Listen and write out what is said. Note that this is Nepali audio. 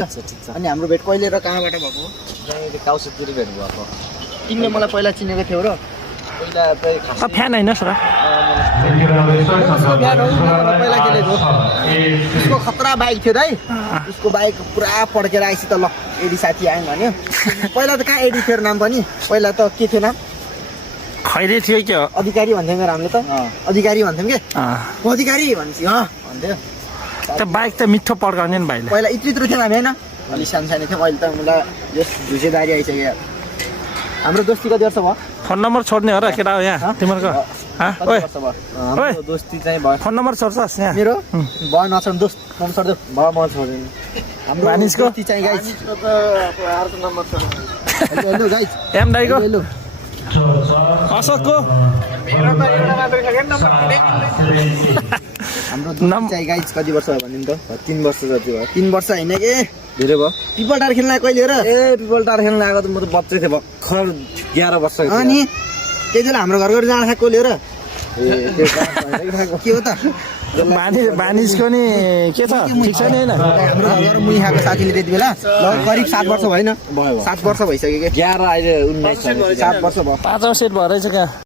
अनि हाम्रो भेट कहिले र कहाँबाट भएको? काउसतिर भेट भएको। तिमीले मलाई पहिला चिनेको थियौ र? पहिला चाहिँ फ्यान होइन छोरा पहिला खेलेको उसको खतरा बाइक थियो दाइ। उसको बाइक पुरा पड्केर आएपछि त ल एडी साथी आयो भन्यो। पहिला त कहाँ एडी थियो नाम पनि? पहिला त के थियो नाम? खैरे थियो क्या अधिकारी भन्थ्यौँ क्या हामीले त। अधिकारी भन्थ्यौँ के अधिकारी भनेपछि भन्थ्यो। त्यो बाइक त मिठो पड्काउने नि भाइले पहिला यत्रो थियो हामी होइन? अलिक सानो सानो थियो। अहिले त मलाई यस झुसेदारी आइसक्यो। हाम्रो दोस्ती कति वर्ष भयो? फोन नम्बर छोड्ने हो र केटा हो यहाँ तिमीहरूको ओए ओए दोस्ती चाहिँ भयो। फोन नम्बर छोड्छस् यहाँ मेरो भयो नछोड्नु दोस्त नम्बर छोड्दै भयो म छोड्दिनँ। हाम्रो मानिसको? दोस्ती चाहिँ गाइस अर्को नम्बर छोड्दिनँ। हेलो गाइस एम दाइको हेलो अशोकको मेरो त एउटा मात्रै छ के नम्बर हाम्रो दोस्ती चाहिँ गाइस कति वर्ष भयो भनिदिनु त? 3 वर्ष जति भयो। 3 वर्ष होइन के धेरै भयो। पिपल टार खेल्न आएको कहिले हो र? ए पिपल टार खेल्न आएको त म त बच्चै थिएँ भर्खर 11 वर्षको थिएँ। अनि त्यति बेला हाम्रो घर जाँदा खाएको कसले हो र? ए त्यो कहाँ के हो त? मानिसको नि के छ ठिक छ नि होइन हाम्रो घर मुही खाएको साथीले त्यति बेला करिब 7 वर्ष भएन? भयो 7 वर्ष भइसक्यो के 11 अहिले 19 7 वर्ष भयो। 5 सेट भएर चाहिँ कहाँ